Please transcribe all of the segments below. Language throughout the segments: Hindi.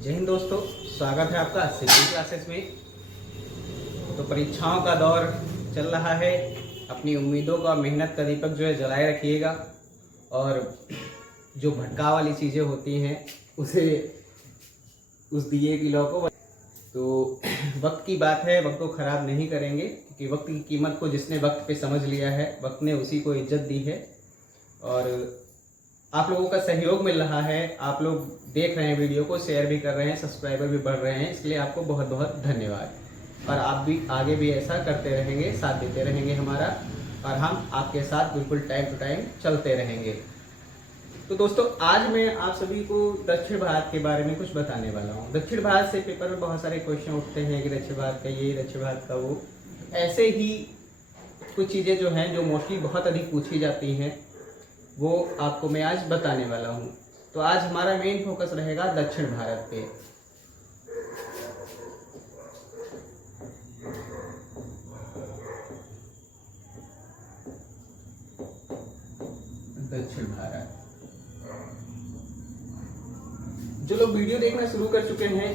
जय हिंद दोस्तों, स्वागत है आपका सिद्धि क्लासेस में। तो परीक्षाओं का दौर चल रहा है। अपनी उम्मीदों का, मेहनत का दीपक जो है जलाए रखिएगा और जो भटका वाली चीज़ें होती हैं उसे उस दिए की लौ को तो वक्त की बात है, वक्त को ख़राब नहीं करेंगे क्योंकि वक्त की कीमत को जिसने वक्त पे समझ लिया है, वक्त ने उसी को इज्जत दी है। और आप लोगों का सहयोग मिल रहा है, आप लोग देख रहे हैं वीडियो को, शेयर भी कर रहे हैं, सब्सक्राइबर भी बढ़ रहे हैं, इसलिए आपको बहुत बहुत धन्यवाद। और आप भी आगे भी ऐसा करते रहेंगे, साथ देते रहेंगे हमारा, और हम आपके साथ बिल्कुल टाइम टू टाइम चलते रहेंगे। तो दोस्तों, आज मैं आप सभी को दक्षिण भारत के बारे में कुछ बताने वाला हूँ। दक्षिण भारत से पेपर में बहुत सारे क्वेश्चन उठते हैं कि दक्षिण भारत का ये, दक्षिण भारत का वो। ऐसे ही कुछ चीज़ें जो हैं, जो मोस्टली बहुत अधिक पूछी जाती हैं, वो आपको मैं आज बताने वाला हूँ। तो आज हमारा मेन फोकस रहेगा दक्षिण भारत पे। दक्षिण भारत। जो लोग वीडियो देखना शुरू कर चुके हैं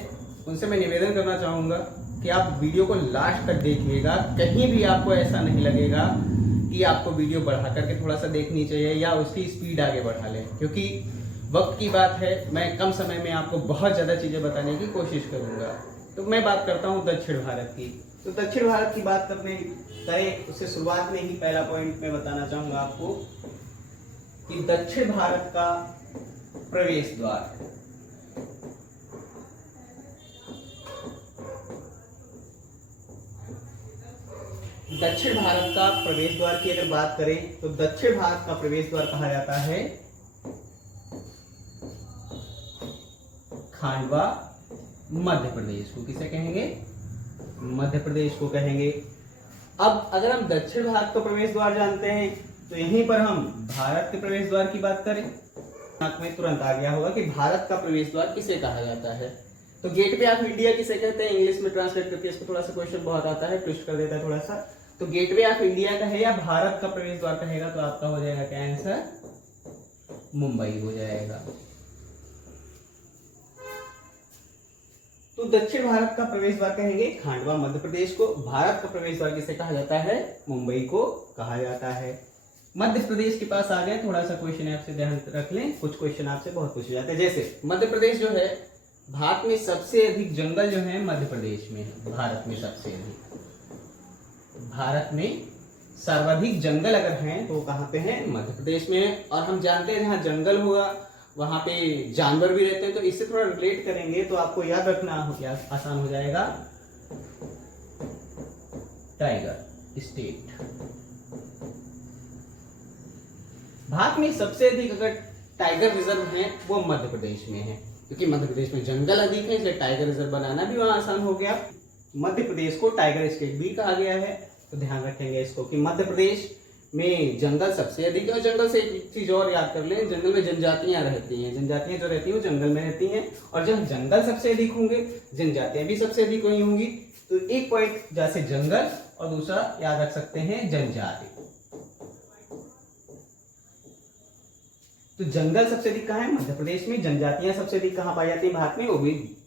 उनसे मैं निवेदन करना चाहूँगा कि आप वीडियो को लास्ट तक देखिएगा। कहीं भी आपको ऐसा नहीं लगेगा कि आपको वीडियो बढ़ा करके थोड़ा सा देखनी चाहिए या उसकी स्पीड आगे बढ़ा लें, क्योंकि वक्त की बात है। मैं कम समय में आपको बहुत ज़्यादा चीज़ें बताने की कोशिश करूँगा। तो मैं बात करता हूँ दक्षिण भारत की। तो दक्षिण भारत की बात करें उससे शुरुआत में ही पहला पॉइंट मैं बताना चाहूँगा आपको कि दक्षिण भारत का प्रवेश द्वार। दक्षिण भारत का प्रवेश द्वार की अगर बात करें तो दक्षिण भारत का प्रवेश द्वार कहा जाता है खांडवा मध्य प्रदेश को। किसे कहेंगे? मध्य प्रदेश को कहेंगे। अब अगर हम दक्षिण भारत का प्रवेश द्वार जानते हैं तो यहीं पर हम भारत के प्रवेश द्वार की बात करें, दिमाग में तुरंत आ गया होगा कि भारत का प्रवेश द्वार किसे कहा जाता है। तो गेटवे ऑफ इंडिया किसे कहते हैं? इंग्लिश में ट्रांसलेट करके इसको थोड़ा सा क्वेश्चन बहुत आता है, ट्विस्ट कर देता है थोड़ा सा। तो गेटवे ऑफ इंडिया का है या भारत का प्रवेश द्वार कहेगा तो आपका हो जाएगा क्या आंसर? मुंबई हो जाएगा। तो दक्षिण भारत का प्रवेश द्वार कहेंगे खांडवा मध्य प्रदेश को। भारत का प्रवेश द्वार किसे कहा जाता है? मुंबई को कहा जाता है। मध्य प्रदेश के पास आ गए, थोड़ा सा क्वेश्चन आपसे ध्यान रख लें। कुछ क्वेश्चन आपसे बहुत पूछे जाते हैं। जैसे मध्य प्रदेश जो है, भारत में सबसे अधिक जंगल जो है मध्य प्रदेश में है। भारत में सबसे अधिक, भारत में सर्वाधिक जंगल अगर हैं तो कहाँ पे हैं? मध्य प्रदेश में है। और हम जानते हैं जहाँ जंगल होगा वहां पे जानवर भी रहते हैं, तो इससे थोड़ा रिलेट करेंगे तो आपको याद रखना आसान हो जाएगा। Tiger state. भारत में सबसे अधिक अगर टाइगर रिजर्व है वो मध्य प्रदेश में है, क्योंकि मध्य प्रदेश में जंगल अधिक है, इसलिए टाइगर रिजर्व बनाना भी वहां आसान हो गया। मध्य प्रदेश को टाइगर स्टेट भी कहा गया है, तो ध्यान रखेंगे इसको कि मध्य प्रदेश में जंगल सबसे अधिक है। और जंगल से एक चीज और याद कर लें, जंगल में जनजातियां रहती हैं। जनजातियां जो रहती हैं वो जंगल में रहती हैं, और जब जंगल सबसे अधिक होंगे जनजातियां भी सबसे अधिक वही होंगी। तो एक पॉइंट जैसे जंगल और दूसरा याद रख सकते हैं जनजाति। तो जंगल सबसे अधिक कहाँ है? मध्य प्रदेश में। जनजातियां सबसे अधिक कहाँ पाई जाती है भारत में? वो भी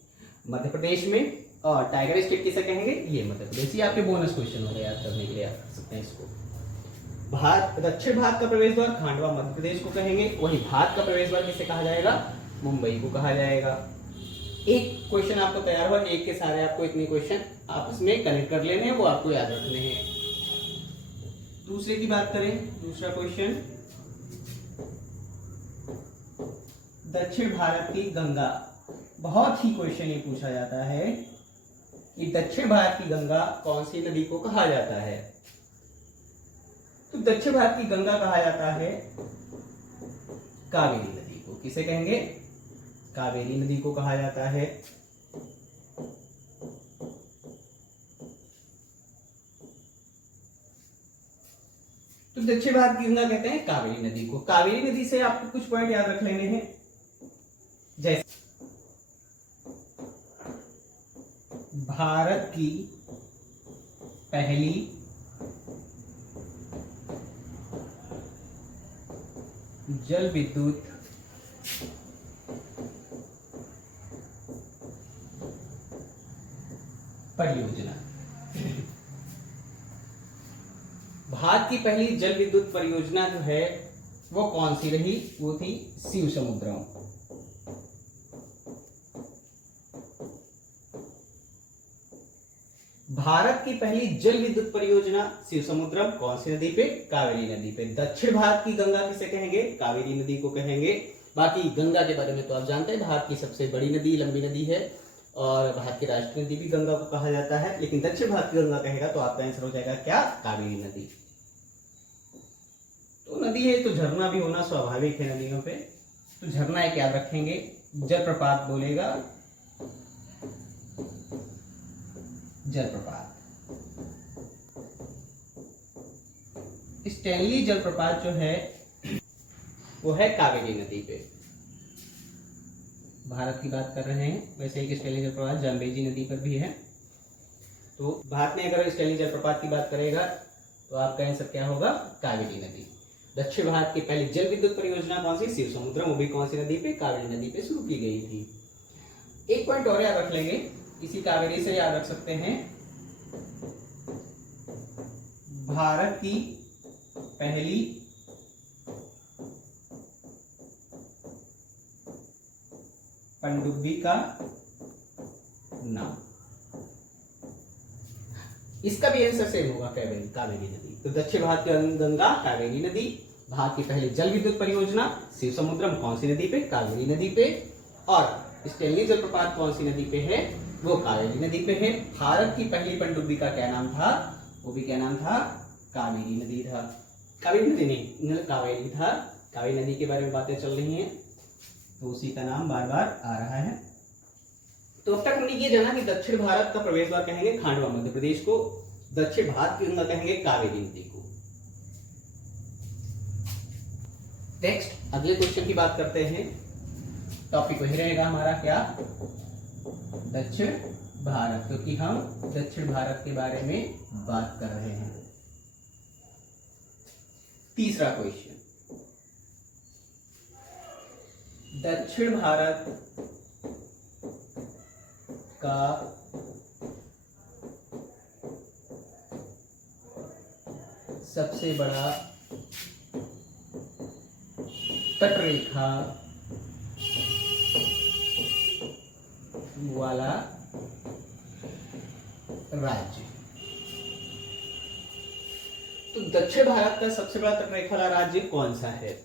मध्य प्रदेश में। और टाइगर स्टेट किसे कहेंगे? ये मध्य प्रदेश। ये आपके बोनस क्वेश्चन हो गए, याद करने के लिए याद कर सकते हैं इसको। भारत, दक्षिण भारत का प्रवेश द्वार खांडवा मध्य प्रदेश को कहेंगे। वही भारत का प्रवेश द्वार किसे कहा जाएगा? मुंबई को कहा जाएगा। एक क्वेश्चन आपको तैयार हुआ, एक के सारे आपको इतने क्वेश्चन आपस में कनेक्ट कर लेने हैं, वो आपको याद रखने हैं। दूसरे की बात करें, दूसरा क्वेश्चन, दक्षिण भारत की गंगा। बहुत ही क्वेश्चन ये पूछा जाता है कि दक्षिण भारत की गंगा कौन सी नदी को कहा जाता है? तो दक्षिण भारत की गंगा कहा जाता है कावेरी नदी को। किसे कहेंगे? कावेरी नदी को कहा जाता है। तो दक्षिण भारत की गंगा कहते हैं कावेरी नदी को। कावेरी नदी से आपको कुछ पॉइंट याद रख लेने हैं, जैसे भारत की पहली जल विद्युत परियोजना। भारत की पहली जल विद्युत परियोजना जो है वो कौन सी रही? वो थी शिव समुद्रम। भारत की पहली जल विद्युत परियोजना शिव समुद्रम कौन सी नदी पे? कावेरी नदी पे। दक्षिण भारत की गंगा किसे कहेंगे? कावेरी नदी को कहेंगे। बाकी गंगा के बारे में तो आप जानते हैं, भारत की सबसे बड़ी नदी, लंबी नदी है और भारत की राष्ट्रीय नदी भी गंगा को कहा जाता है। लेकिन दक्षिण भारत की गंगा कहेगा तो आपका आंसर हो जाएगा क्या? कावेरी नदी। तो नदी है तो झरना भी होना स्वाभाविक है नदियों पे, तो झरना एक याद रखेंगे। जलप्रपात बोलेगा जलप्रपात। स्टैनली जलप्रपात जो है वो है कावेरी नदी पे। भारत की बात कर रहे हैं, वैसे एक स्टैनली जलप्रपात जाम्बेजी नदी पर भी है। तो भारत में अगर स्टैनली जलप्रपात की बात करेगा तो आपका आंसर क्या होगा? कावेरी नदी। दक्षिण भारत की पहली जल विद्युत परियोजना कौन सी? शिव समुद्रम। वो भी कौन सी नदी पे? कावेरी नदी पे शुरू की गई थी। एक पॉइंट और याद रख लेंगे, इसी कावेरी से याद रख सकते हैं, भारत की पहली पनडुब्बी का नाम। इसका भी आंसर सेम होगा, कावेरी नदी। तो दक्षिण भारत की गंगा कावेरी नदी, भारत की पहली जल विद्युत परियोजना शिव समुद्रम कौन सी नदी पे? कावेरी नदी पे। और स्टैनली जलप्रपात कौन सी नदी पे है? वो कावेरी नदी पे है। भारत की पहली पनडुब्बी का क्या नाम था? वो भी क्या नाम था? कावेरी नदी था। कावेरी नदी नहीं, कावेरी था। कावेरी नदी के बारे में बातें चल रही हैं तो उसी का नाम बार बार आ रहा है। तो अब तक हमने ये जाना कि दक्षिण भारत का प्रवेश द्वार कहेंगे खांडवा मध्य प्रदेश को, दक्षिण भारत की गंगा कहेंगे कावेरी नदी को। नेक्स्ट अगले क्वेश्चन की बात करते हैं। टॉपिक वही रहेगा हमारा, क्या? दक्षिण भारत, क्योंकि हम दक्षिण भारत के बारे में बात कर रहे हैं। तीसरा क्वेश्चन, दक्षिण भारत का सबसे बड़ा तटरेखा वाला राज्य। तो दक्षिण भारत का सबसे बड़ा तटरेखा वाला राज्य कौन सा है?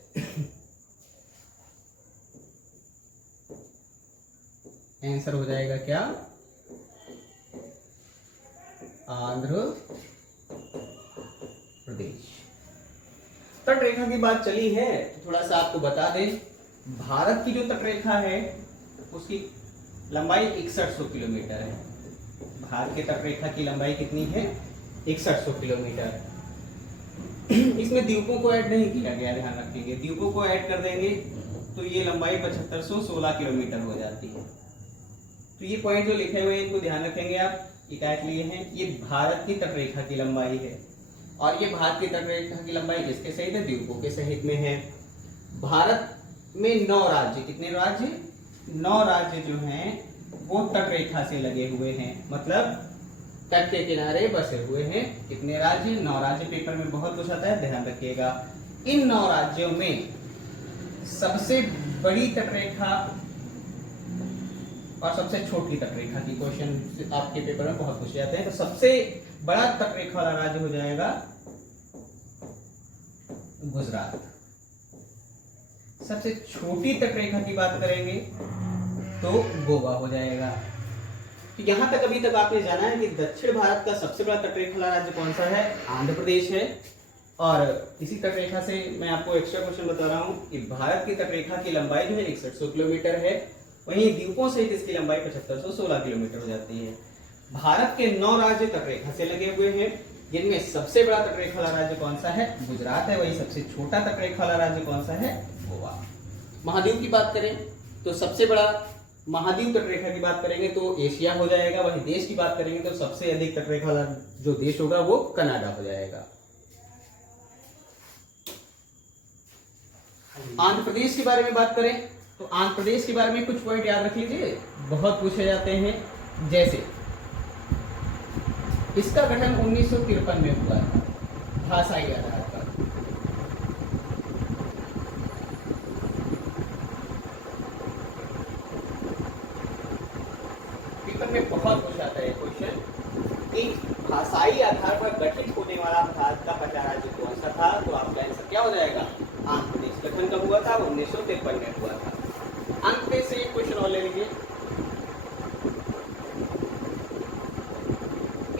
आंसर हो जाएगा क्या? आंध्र प्रदेश। तटरेखा की बात चली है तो थोड़ा सा आपको बता दें, भारत की जो तटरेखा है उसकी लंबाई 6100 किलोमीटर है। भारत के तटरेखा की लंबाई कितनी है? 6100 किलोमीटर। इसमें द्वीपों को ऐड नहीं किया गया, ध्यान रखेंगे। द्वीपों को ऐड कर देंगे तो ये लंबाई 7516 किलोमीटर हो जाती है। तो ये पॉइंट जो लिखे हुए हैं इनको ध्यान रखेंगे आप, ये क्या के लिए हैं? ये भारत की तटरेखा की लंबाई है और ये भारत की तटरेखा की लंबाई किसके सहित है? द्वीपों के सहित में है। भारत में 9 राज्य, कितने राज्य? 9 राज्य जो हैं वो तटरेखा से लगे हुए हैं, मतलब तट के किनारे बसे हुए हैं। कितने राज्य? 9 राज्य। पेपर में बहुत कुछ आता है, ध्यान रखिएगा। इन 9 राज्यों में सबसे बड़ी तटरेखा और सबसे छोटी तटरेखा की क्वेश्चन आपके पेपर में बहुत पूछे जाते हैं। तो सबसे बड़ा तटरेखा वाला राज्य हो जाएगा गुजरात। सबसे छोटी तटरेखा की बात करेंगे तो गोवा हो जाएगा। तो यहां तक अभी तक आपने जाना है कि दक्षिण भारत का सबसे बड़ा तटरेखा वाला राज्य कौन सा है? आंध्र प्रदेश है। और इसी तटरेखा से मैं आपको एक्स्ट्रा क्वेश्चन बता रहा हूं कि भारत की तटरेखा की लंबाई जो है 6100 किलोमीटर है, वहीं द्वीपों सहित इसकी लंबाई 7516 किलोमीटर हो जाती है। भारत के 9 राज्य तटरेखा से लगे हुए हैं, जिनमें सबसे बड़ा तटरेखा वाला राज्य कौन सा है? गुजरात है। वही सबसे छोटा तटरेखा वाला राज्य कौन सा है? गोवा। महाद्वीप की बात करें तो सबसे बड़ा महाद्वीप तटरेखा की बात करेंगे तो एशिया हो जाएगा। वही देश की बात करेंगे तो सबसे अधिक तटरेखा वाला जो देश होगा वो कनाडा हो जाएगा। आंध्र प्रदेश के बारे में बात करें तो आंध्र प्रदेश के बारे में कुछ पॉइंट याद रख लीजिए, बहुत पूछे जाते हैं। जैसे इसका गठन 1953 में हुआ था, भाषाई आधार पर। पेपर में बहुत पूछा था ये क्वेश्चन कि भाषाई आधार पर गठित होने वाला भारत का पहला राज्य कौन सा था, तो आपका आंसर क्या हो जाएगा, आंध्र प्रदेश। गठन कब हुआ था, 1953 में हुआ था। आंध्र प्रदेश से एक क्वेश्चन और ले लीजिए।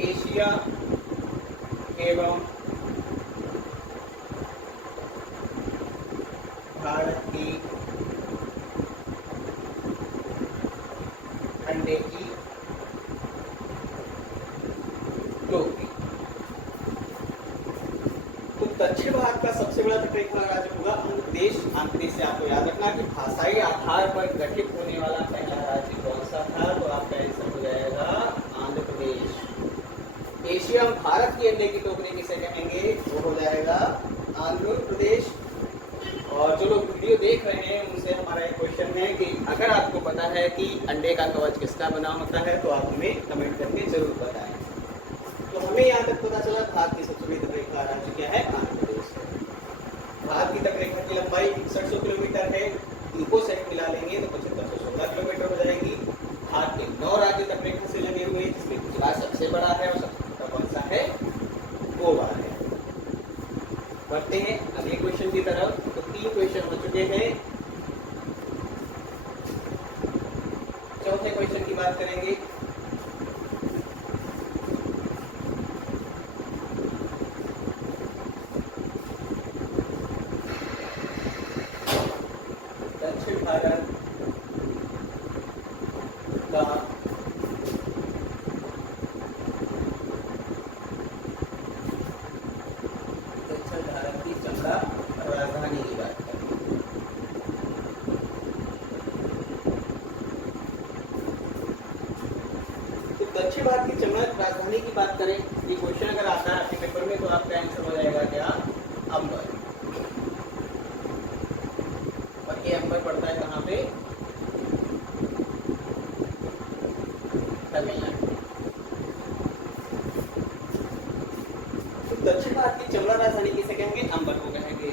एशिया एवं भारत की अंडे की टोकरी। तो दक्षिण भारत का सबसे बड़ा तटरेखा राज्य होगा आंध्र प्रदेश। आंध्र प्रदेश से आपको याद रखना कि भाषाई आधार पर गठित होने वाला पहला राज्य कौन सा था, तो आपका आंसर हो जाएगा आंध्र प्रदेश। एशिया में भारत की अंडे की टोकरी किसे कहेंगे, वो हो जाएगा आंध्र प्रदेश। और जो लोग वीडियो देख रहे हैं उनसे हमारा एक क्वेश्चन है कि अगर आपको पता है कि अंडे का कवच किसका बना होता है तो आप हमें कमेंट करके जरूर बताएं। तो हमें यहाँ तक पता चला भारत की सबसे बड़ी तटरेखा राज्य क्या है, आंध्र प्रदेश है। भारत की तटरेखा की लंबाई 6100 किलोमीटर है। इको सेट मिला लेंगे तो 7516 किलोमीटर हो जाएगी। भारत के 9 राज्य तटरेखा से लगे हुए हैं, जिसमें गुजरात सबसे बड़ा है और सबसे छोटा कौन सा है, गोवा है। बढ़ते हैं अगले क्वेश्चन की तरफ। तो 3 क्वेश्चन हो चुके हैं। चौथे क्वेश्चन की बात करेंगे। दक्षिण भारत का चमड़ा राजधानी की बात करें। तो दक्षिण भारत की चमड़ा राजधानी की बात करें, ये क्वेश्चन अगर आता है आपके पेपर में तो आपका आंसर हो जाएगा क्या, अंबर। और ये अंबर पड़ता है कहाँ पे, तमिलनाडु। तो दक्षिण भारत की चमड़ा राजधानी किसे कहेंगे, अंबर को कहेंगे।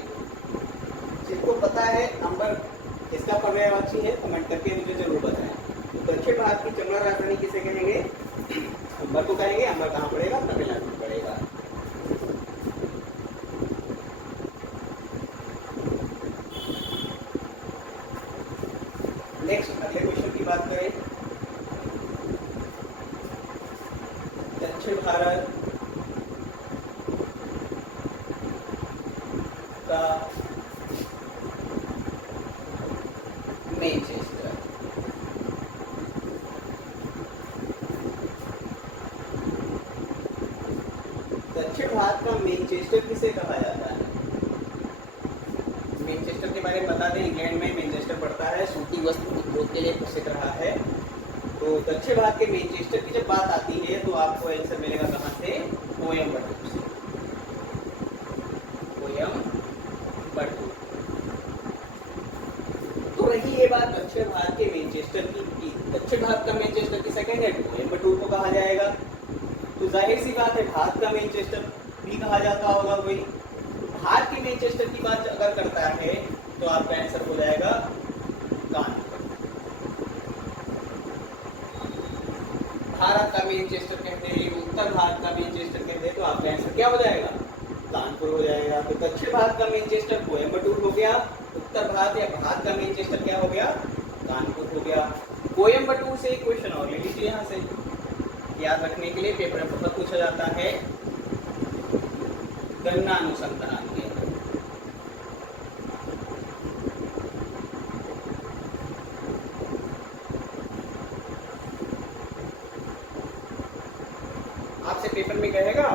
जिनको पता है अंबर किसका पर्यायवाची है कमेंट करके मुझे जरूर बताएं। तो दक्षिण भारत की चमड़ा राजधानी किसे कहेंगे, अंबर को कहेंगे। अंबर कहाँ पड़ेगा, तमिलनाडु में पड़ेगा। नेक्स्ट अगले क्वेश्चन की बात करें। दक्षिण भारत का मैनचेस्टर। दक्षिण भारत का मैनचेस्टर किसे कहा जाता है, मैनचेस्टर के बारे में बता दें। इंग्लैंड में मैनचेस्टर पड़ता है, सूती वस्त्र उद्योग के लिए प्रसिद्ध रहा है। तो दक्षिण भारत के मैनचेस्टर की जब बात आती है तो आपको आंसर मिलेगा कहाँ से, कोयम्बटूर से। कोयम्बटूर। तो रही ये बात दक्षिण भारत के मैनचेस्टर की। दक्षिण भारत का मैनचेस्टर किसे कहेंगे, कोयम्बटूर को कहा जाएगा। तो जाहिर सी बात है भारत का मैनचेस्टर भी कहा जाता होगा कोई। भारत के मैनचेस्टर की बात अगर करता है तो आपका आंसर हो जाएगा कानपुर। भारत का मैनचेस्टर कहते हैं, उत्तर भारत का मैनचेस्टर कहते हैं, तो आपका आंसर क्या हो जाएगा, कानपुर हो जाएगा। तो दक्षिण भारत का मैनचेस्टर कोयम्बटूर हो गया, उत्तर भारत या भारत का मैनचेस्टर क्या हो गया, कानपुर हो गया। कोयम्बटूर से एक क्वेश्चन और ले लीजिए यहाँ से, याद रखने के लिए पेपर में बहुत पूछा जाता है। गन्ना अनुसंधान केंद्र। आपसे पेपर में कहेगा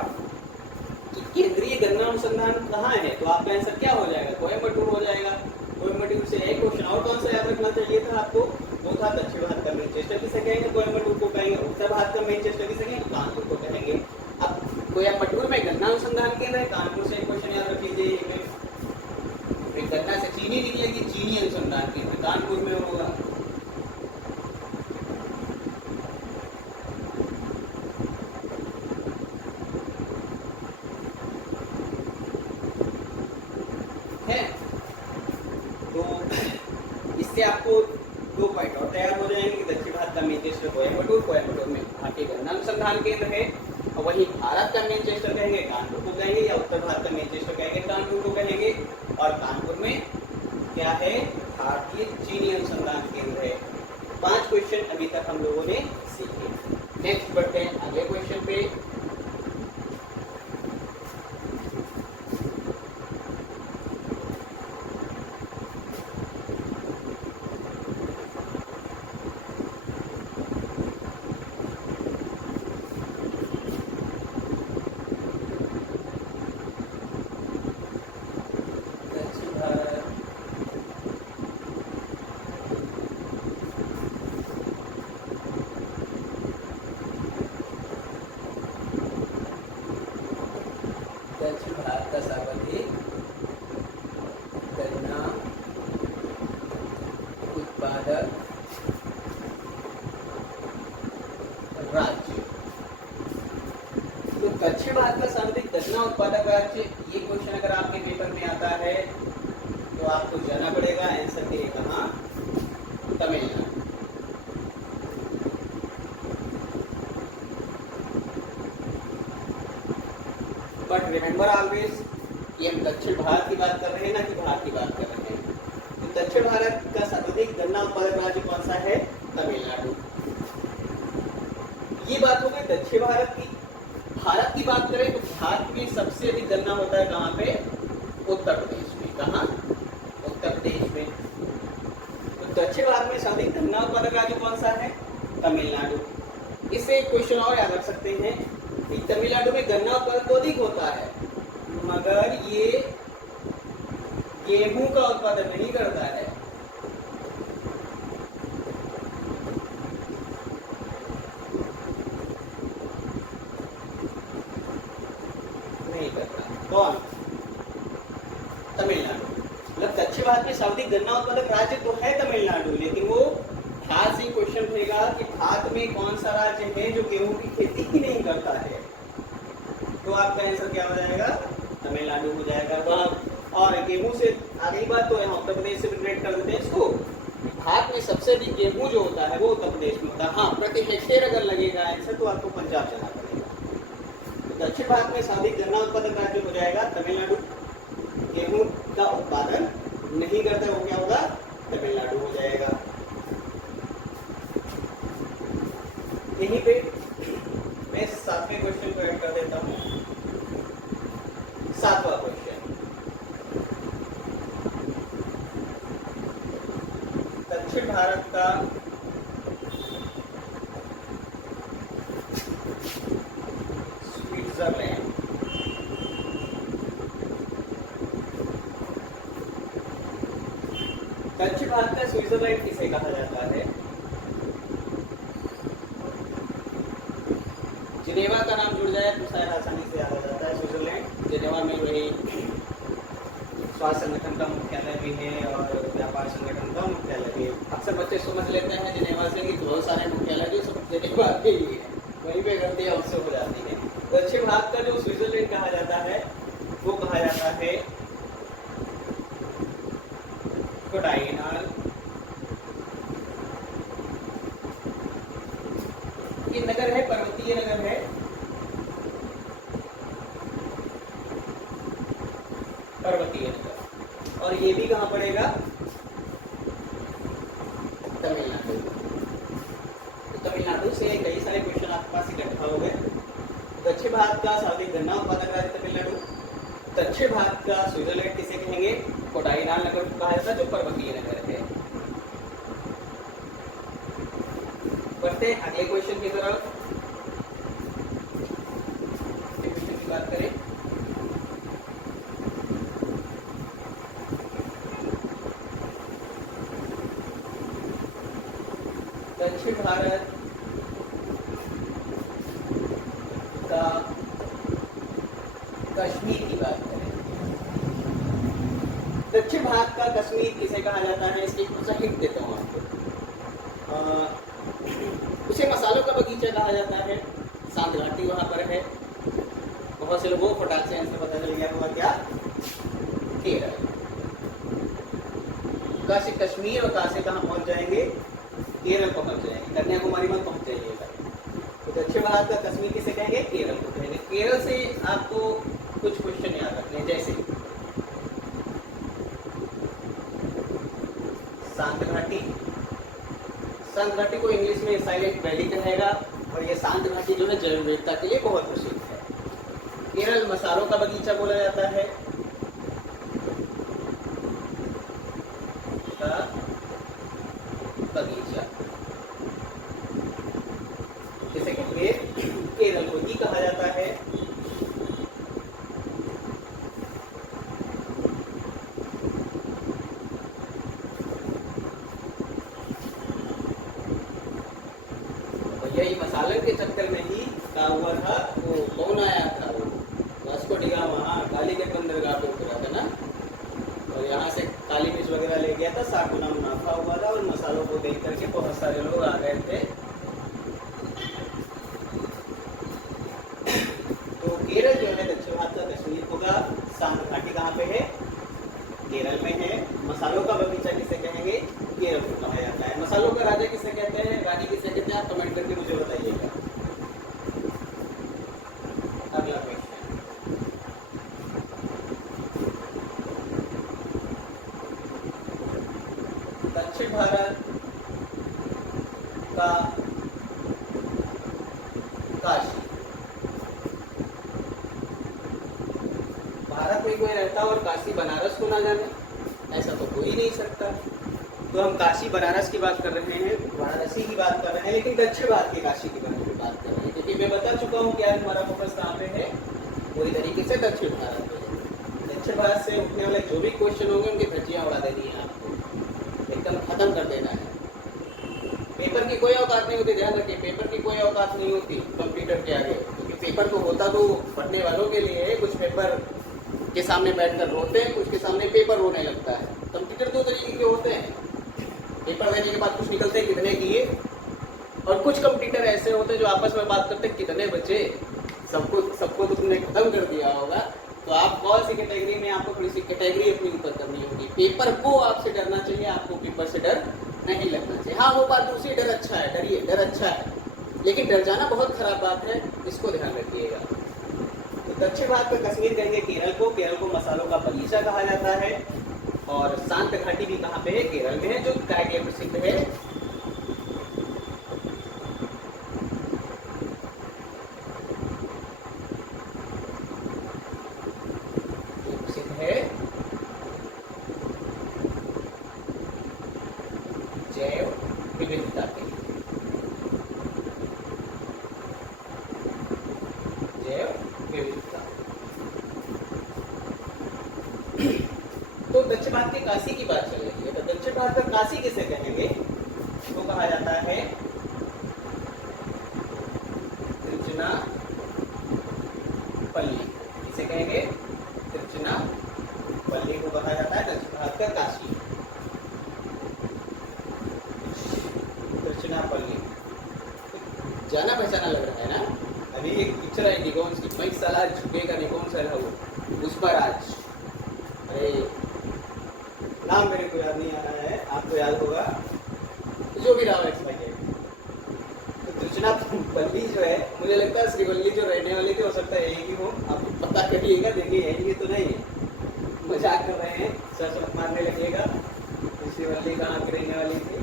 कि केंद्रीय गन्ना अनुसंधान कहाँ है, तो आपका आंसर क्या हो जाएगा, कोयम्बटूर हो जाएगा। कोयम्बटूर से एक क्वेश्चन और कौन सा याद रखना चाहिए था आपको, वो था दक्षिण भारत का मैनचेस्टर किसे कहेंगे, कोयम्बटूर को कहेंगे। उत्तर भारत का मैनचेस्टर किसे कहेंगे, कानपुर को कहेंगे। अब कोयम्बटूर में गन्ना अनुसंधान केंद्र है, कानपुर से एक क्वेश्चन याद रख लीजिए। गन्ना से चीनी निकलेगी, चीनी अनुसंधान केंद्र कानपुर में होगा। मैनचेस्टर कोयम्बटूर, कोयम्बटूर में भारतीय गन्ना अनुसंधान केंद्र है। और वही भारत का मैनचेस्टर कहेंगे कानपुर को कहेंगे, या उत्तर भारत का मैनचेस्टर कहेंगे कानपुर को कहेंगे। और कानपुर में क्या है, भारतीय चीनी अनुसंधान केंद्र है। 5 क्वेश्चन अभी तक हम लोगों ने सीखे। नेक्स्ट बढ़ते हैं अगले क्वेश्चन पे। दक्षिण भारत का सर्वाधिक गन्ना उत्पादक राज्य। तो दक्षिण भारत का सर्वाधिक गन्ना उत्पादक राज्य, ये क्वेश्चन अगर आपके पेपर में आता है तो आपको जाना पड़ेगा आंसर के लिए कहाँ, तमिलनाडु। बट रिमेंबर ऑलवेज, ये हम दक्षिण भारत की बात कर रहे हैं ना कि भारत की बात कर रहे हैं। तो दक्षिण भारत का सर्वाधिक गन्ना उत्पादक राज्य कौन सा है, तमिलनाडु। ये बात हो गई दक्षिण भारत की। भारत की बात करें तो भारत में सबसे अधिक गन्ना होता है कहाँ पे, उत्तर प्रदेश में। कहाँ, उत्तर प्रदेश में। तो दक्षिण भारत में सर्वाधिक गन्ना उत्पादक राज्य कौन सा है, तमिलनाडु। इससे एक क्वेश्चन और याद रख सकते हैं कि तमिलनाडु में गन्ना उत्पादन तो अधिक होता है, मगर ये गेहूं का उत्पादन नहीं करता है। नहीं करता कौन, तमिलनाडु। मतलब दक्षिण भारत में सर्वाधिक गन्ना उत्पादक राज्य तो है तमिलनाडु, लेकिन वो ध्यान से क्वेश्चन रहेगा कि भारत में कौन सा राज्य है जो गेहूं की खेती ही नहीं करता है। तो आपका आंसर क्या हो जाएगा, तमिलनाडु हो जाएगा। और गेहूं से आगे बात तो यहाँ उत्तर प्रदेश से रिलेट कर देते हैं इसको। भारत में सबसे अधिक गेहूं जो होता है वो उत्तर प्रदेश में होता है। हाँ, प्रति हेक्टेयर अगर लगेगा आंसर तो आपको पंजाब जाना पड़ेगा। तो दक्षिण भारत में सर्वाधिक गन्ना उत्पादक राज्य हो जाएगा तमिलनाडु। गेहूं का उत्पादन नहीं करता, वो क्या होगा, तमिलनाडु हो जाएगा। यहीं पे मैं 7वें क्वेश्चन को ऐड कर देता हूँ। 7वां क्वेश्चन, दक्षिण भारत का स्विट्जरलैंड। दक्षिण भारत का स्विट्जरलैंड किसे कहा जाता है? जिनेवा का नाम जुड़ जाए तो शायद आसानी से याद आ जाता है। स्विट्जरलैंड, जिनेवा में वही स्वास्थ्य संगठन का मुख्यालय भी है और व्यापार संगठन का मुख्यालय भी है। अक्सर बच्चे समझ लेते हैं जिनेवा से कि बहुत सारे मुख्यालय जो सब जिनेवा के ही है, वहीं पे गलतियाँ उससे हो जाती है। दक्षिण भारत का जो स्विट्जरलैंड कहा जाता है वो कहा जाता है कोडाइनाल। ये नगर है, पर्वतीय नगर है। पर्वतीय नगर। और ये भी कहाँ पड़ेगा, तमिलनाडु। तो तमिलनाडु से कई सारे क्वेश्चन आपके पास इकट्ठा हो गए। दक्षिण भारत का सर्वाधिक गन्ना उत्पादक राज्य तमिलनाडु। दक्षिण भारत का स्विट्जरलैंड किसे कहेंगे, कोडाइनाल नगर कहा जाता है जो पर्वतीय नगर है। बढ़ते हैं अगले क्वेश्चन की तरफ। क्वेश्चन की बात करें, दक्षिण भारत का कश्मीर की बात करें। दक्षिण भारत का कश्मीर किसे कहा जाता है, इसकी कुछ हिंट देता हूँ आपको। उसे मसालों का बगीचा कहा जाता है। शांत घाटी वहां पर है। बहुत से लोगों को फटाक से आंसर पता चल गया होगा, क्या, केरल। काशी कश्मीर और काशी कहाँ पहुंच जाएंगे, केरल पहुंच जाएंगे, कन्याकुमारी में पहुंच जाइएगा। तो दक्षिण भारत का कश्मीर किसे कहेंगे? केरल को कहेंगे। केरल से आपको कुछ क्वेश्चन याद रखने, जैसे शांत घाटी, शांत घाटी को इंग्लिश में साइलेंट वैली कहेगा, और ये शांत घाटी जो है जैव विविधता के लिए बहुत प्रसिद्ध है। केरल मसालों का बगीचा बोला जाता है, का बगीचा किसे कहेंगे? केरल को ही कहा जाता है। यही मसाले के चक्कर में ही क्या हुआ था, वो कौन आया था, वो वास्को डी गामा कालीघाट बंदरगाह पे उतरा था ना, और यहाँ से काली मिर्च वगैरह ले गया था, 60 गुना मुनाफा हुआ था, और मसालों को देख करके बहुत सारे लोग आ गए थे। तो केरल जो है दक्षिण भारत का कश्मीर होगा। शांत घाटी कहाँ पे है? केरल में है। मसालों का बगीचा किसे कहेंगे? केरल को कहा जाता है। मसालों का राजा किसे कहते हैं, रानी किसे कहते हैं, आप कमेंट करके मुझे बताइएगा। अगला क्वेश्चन, दक्षिण भारत का काशी। भारत में कोई रहता और काशी बनारस को ना जाने, ऐसा तो हो ही नहीं सकता। तो हम काशी बनारस की बात कर रहे हैं, वाराणसी की बात कर रहे हैं, लेकिन दक्षिण भारत की काशी की बात कर रहे हैं, क्योंकि मैं बता चुका हूँ कि आज हमारा फोकस कहाँ पे है, पूरी तरीके से दक्षिण भारत पे। दक्षिण भारत से उठने वाले जो भी क्वेश्चन होंगे उनकी धज्जियां उड़ा देनी है, आपको एकदम खत्म कर देना है। पेपर की कोई औकात नहीं होती, ध्यान रखिए, पेपर की कोई औकात नहीं होती कंप्यूटर के आगे, क्योंकि पेपर तो होता तो पढ़ने वालों के लिए। कुछ पेपर के सामने बैठकर रोते हैं, कुछ के सामने पेपर रोने लगता है। कंप्यूटर दो तरीके के होते हैं, पेपर देने के बाद कुछ निकलते हैं कितने किए, और कुछ कंप्यूटर ऐसे होते हैं जो आपस में बात करते हैं कितने बचे, सबको तो तुमने खत्म कर दिया होगा। तो आप कौन सी कैटेगरी में, आपको थोड़ी सी कैटेगरी अपनी ऊपर करनी होगी। पेपर को आपसे डरना चाहिए, आपको पेपर से डर नहीं लगना चाहिए। हाँ, वो बात दूसरी, डर अच्छा है, डरिए, डर अच्छा है, लेकिन डर जाना बहुत खराब बात है, इसको ध्यान रखिएगा। तो दक्षिण भारत का कश्मीर कहेंगे केरल को। केरल को मसालों का बगीचा कहा जाता है, और शांत घाटी भी कहाँ पे है? केरल में है, जो काय के प्रसिद्ध है। प्रसिद्ध है जैव विविधता के लिए, जैव विविधता। तो दक्षिण भारत की काशी की बात चल रही है, तो दक्षिण भारत का काशी किसे कहेंगे? तो कहा जाता है तिरुचिरापल्ली। किसे कहेंगे? तिरुचिरापल्ली को कहा जाता है दक्षिण भारत का काशी। तिरुचिरापल्ली जाना पहचाना लग रहा है ना। अभी एक पिक्चर आएगी, कौन सी, मैं साला झुकेगा नहीं, कौन सा है वो, उस पर आज, अरे नाम मेरे को याद नहीं आ रहा है, आपको याद होगा, जो भी नाम है। तो तिरुचिरापल्ली जो है, मुझे लगता है श्रीवल्ली जो रहने वाली थी, हो सकता है यही हो, आप पता करिएगा, देखिए यही तो नहीं है, मजाक कर रहे हैं, सच मारने लगेगा। श्रीवल्ली कहाँ की रहने वाली थी।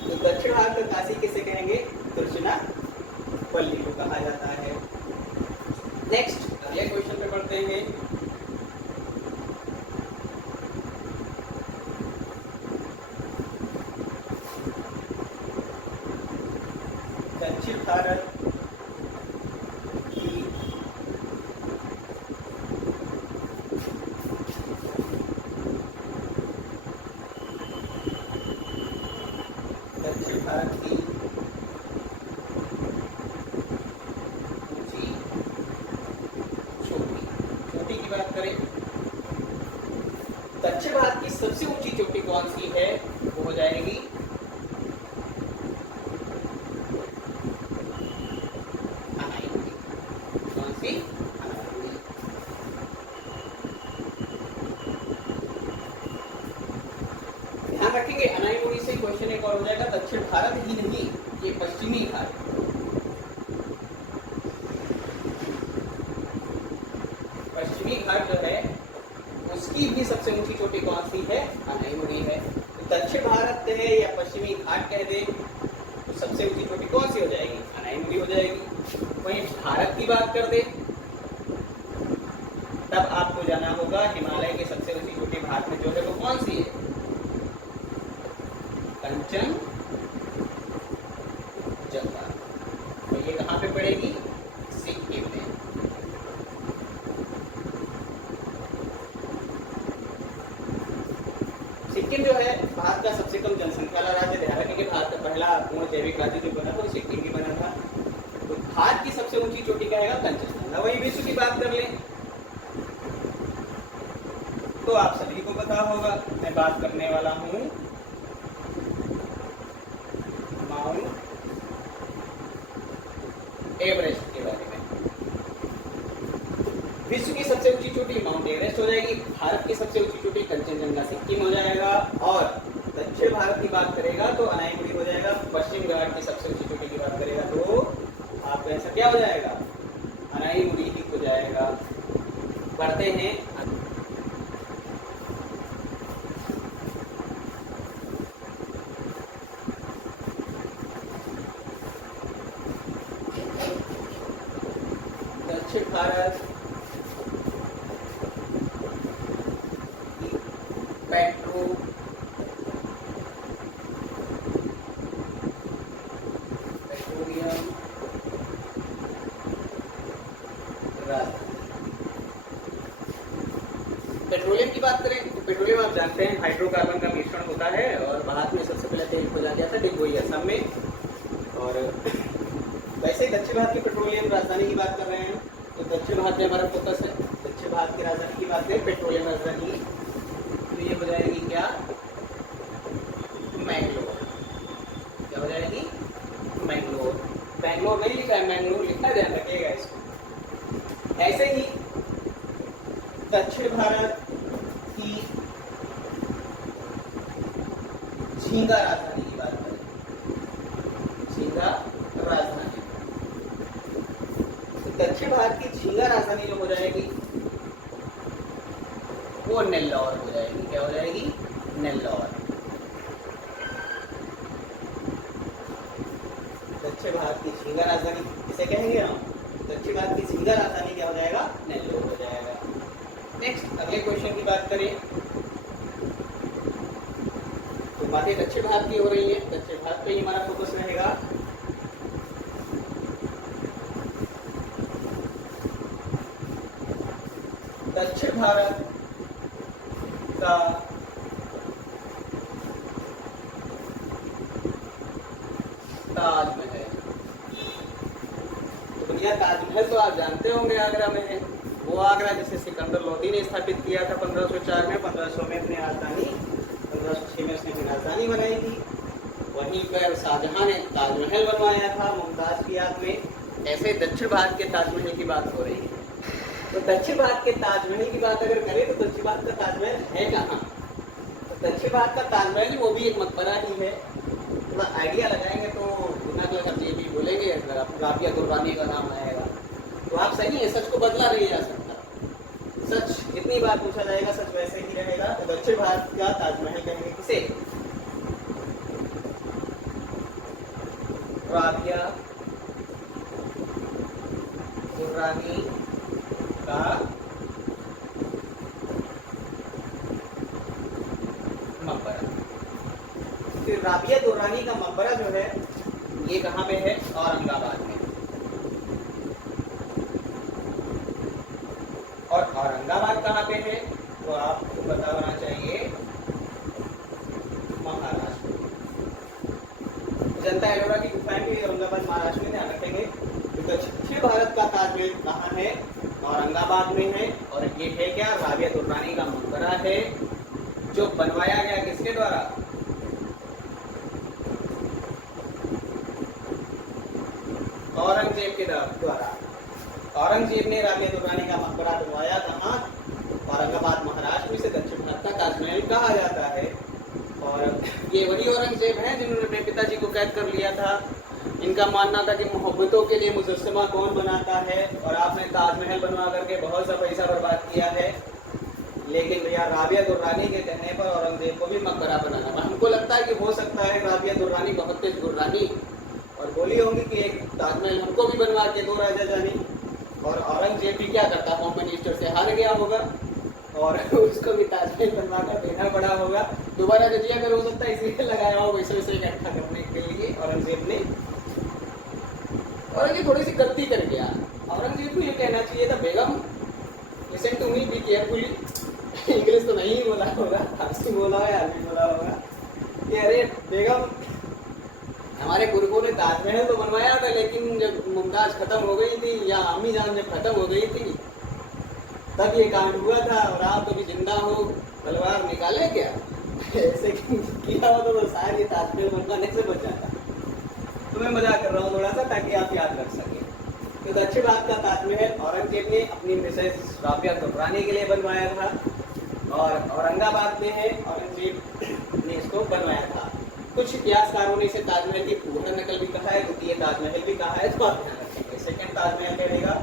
तो दक्षिण भारत का काशी किसे कहेंगे? तिरुचिरापल्ली को कहा जाता है। नेक्स्ट अगले क्वेश्चन पे पढ़ते हैं। दक्षिण भारत की ऊंची चोटी, चोटी की बात करें, दक्षिण भारत की सबसे ऊंची चोटी कौन सी है? वो हो जाएगी ध्यान रखेंगे, अनाईमुड़ी से क्वेश्चन एक और हो जाएगा, दक्षिण भारत ही नहीं, ये पश्चिमी घाट, पश्चिमी घाट जो है उसकी भी सबसे ऊंची चोटी कौन सी है? अनाईमुड़ी है। तो दक्षिण भारत कहे या पश्चिमी घाट कह दे तो सबसे ऊंची चोटी कौन सी हो जाएगी? अनाईमुड़ी हो जाएगी। वहीं भारत की बात कर दे तब आपको जाना होगा हिमालय की सबसे ऊंची चोटी भारत में जो है वो कौन सी है? कंचनजंगा। तो ये कहाँ पे पड़ेगी? सिक्किम में। सिक्किम जो है भारत का सबसे कम जनसंख्या वाला राज्य। ध्यान रखें कि भारत का पहला पूर्ण जैविक राज्य जो बना था वो सिक्किम ही बना था। तो भारत की सबसे ऊंची चोटी क्या है? कंचनजंगा। वही विश्व की बात कर लें तो आप सभी को पता होगा, मैं बात करने वाला हूं माउंट एवरेस्ट के बारे में। विश्व की सबसे ऊंची चोटी माउंट एवरेस्ट हो जाएगी, भारत की सबसे ऊंची चोटी कंचनजंगा सिक्किम हो जाएगा, और दक्षिण भारत की बात करेगा तो अनाईमुड़ी हो जाएगा। पश्चिम घाट की सबसे ऊंची चोटी की बात करेगा तो आपका आंसर क्या हो जाएगा? अनाईमुड़ी ही हो जाएगा। पढ़ते हैं दक्षिण भारत पेट्रोलियम पेट्रोलियम की बात करें तो पेट्रोलियम आप जानते हैं हाइड्रोकार्बन का मिश्रण होता है, और भारत में सबसे पहले तेल खोजा गया था डिगबोई असम में। और वैसे दक्षिण भारत की पेट्रोलियम राजधानी की बात कर रहे हैं तो दक्षिण भारत में हमारा फोकस है। दक्षिण भारत की राजधानी की बात करें पेट्रोलियम राजधानी तो ये हो जाएगी क्या? मैंगलोर। क्या हो जाएगी? मैंगलोर। बैंगलोर नहीं लिखा है, मैंगलोर लिखना, ध्यान रखिएगा इसको। ऐसे ही दक्षिण भारत की झींगा राजधानी की बात करें, झींगा राजधानी, तो दक्षिण भारत की झींगा राजधानी जो हो जाएगी वो नेल्लौर हो जाएगी। क्या हो जाएगी? नेल्लौर। दक्षिण भारत की झींगा राजधानी किसे कहेंगे हम? दक्षिण भारत की झींगा राजधानी क्या हो जाएगा? नेल्लौर हो जाएगा। नेक्स्ट अगले क्वेश्चन की बात करें तो बातें दक्षिण भारत की हो रही है, दक्षिण भारत पे ही हमारा फोकस रहेगा। दक्षिण भारत का ताजमहल। तो भैया ताजमहल तो आप जानते होंगे आगरा में है। वो आगरा जिसे सिकंदर लोदी ने स्थापित किया था 1504 में, 1500 में अपनी राजधानी, 1506 में उसने अपनी राजधानी बनाई थी। वहीं पर शाहजहां ने ताजमहल बनवाया था मुमताज की याद में। ऐसे दक्षिण भारत के ताजमहल की बात हो रही है। तो दक्षिण भारत के ताजमहल की बात अगर करें तो दक्षिण भारत का ताजमहल है कहाँ? तो दक्षिण भारत का ताजमहल वो भी एक मकबरा ही है। थोड़ा आइडिया लगाएंगे तो ये भी बोलेंगे, राबिया दुर्रानी का नाम आएगा तो आप सही है, सच को बदला नहीं जा सकता। सच जितनी बार पूछा जाएगा सच वैसे ही रहेगा। तो दक्षिण भारत का ताजमहल कहेंगे किसे? राबिया दुर्रानी का मकबरा। फिर राबिया दुर्रानी का मकबरा जो है ये कहाँ पे है? औरंगाबाद में। और औरंगाबाद कहाँ पे है तो आपको पता होना चाहिए, महाराष्ट्र। जनता एलोरा की गुफाएं भी औरंगाबाद महाराष्ट्र में, ध्यान रखेंगे। तो दक्षिण भारत का ताजमहल कहाँ है? औरंगाबाद में है। और ये है क्या? राबिया दुर्रानी का मकबरा है जो बनवाया गया किसके द्वारा? औरंगजेब के द्वारा। औरंगजेब ने राबिया दुर्रानी का मकबरा बनवाया कहाँ? औरंगाबाद महाराष्ट्र में। से दक्षिण भारत का ताजमहल कहा जाता है और ये वही औरंगजेब हैं जिन्होंने अपने पिताजी को कैद कर लिया था। इनका मानना था कि मोहब्बतों के लिए मुजस्समा कौन बनाता है, और आपने ताजमहल बनवा करके बहुत सा पैसा बर्बाद किया है। लेकिन भैया राबिया दुर्रानी के कहने पर औरंगजेब को भी मकबरा बनाना था। हमको लगता है कि हो सकता है राबिया दुर्रानी बहुत तेज दुर्रानी और बोली होंगी कि एक ताजमहल हमको भी बनवा के दो राजा जानी। और औरंगजेब भी क्या करता, होम मिनिस्टर से हार गया होगा और उसको भी ताजमहल बनवा कर देना पड़ा होगा। दोबारा रजिया कर हो सकता है इसलिए लगाया हो वैसे वैसे इकट्ठा करने के लिए औरंगजेब ने। औरंगजेब थोड़ी सी गलती कर गया। औरंगजेब को ये कहना चाहिए था, बेगम listen to me, be carefully. English तो नहीं बोला होगा, फारसी बोला है, अरबी बोला होगा कि अरे बेगम, हमारे पुरखों ने ताजमहल तो बनवाया था, लेकिन जब मुमताज खत्म हो गई थी या अम्मी जान जब खत्म हो गई थी तब ये कांड हुआ था, और आप अभी जिंदा हो, तलवार निकाले क्या? ऐसे किया हो तो शायद ये ताजमहल बनवाने से बच जाता। तो मैं मजाक कर रहा हूँ थोड़ा सा ताकि आप याद रख सकें। तो दक्षिण भारत का ताजमहल औरंगजेब ने अपनी मिसेस राबिया दुर्रानी के लिए बनवाया था, और औरंगाबाद में है औरंगजेब ने इसको बनवाया था। कुछ इतिहासकारों ने इसे ताजमहल की पूर्ण नकल भी कहा है, द्वितीय ताजमहल भी कहा है, तो आप ध्यान रखेंगे। सेकंड ताजमहल कहेगा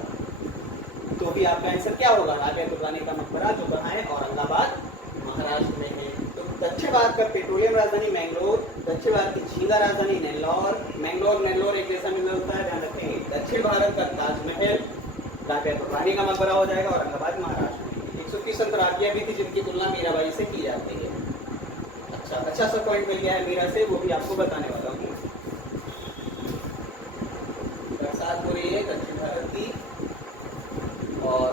तो भी आपका आंसर क्या होगा? राबिया दुर्रानी का मकबरा जो कहाँ है? औरंगाबाद महाराष्ट्र में है। तो दक्षिण भारत का पेट्रोलियम राजधानी मैंगलोर, दक्षिण भारत की झींगा राजधानी नेल्लौर। मैंगलोर एक जैसा मिल होता है, ध्यान रखेंगे। दक्षिण भारत का ताजमहल राबिया दुर्रानी का मकबरा हो जाएगा औरंगाबाद महाराष्ट्र में। 130 अंतर्राज्यीय भी थी जिनकी तुलना मीराबाई से की जाती है। अच्छा सा पॉइंट मिल गया है मीरा से, वो भी आपको बताने वाला हूँ। बरसात हो रही है दक्षिण भारत की और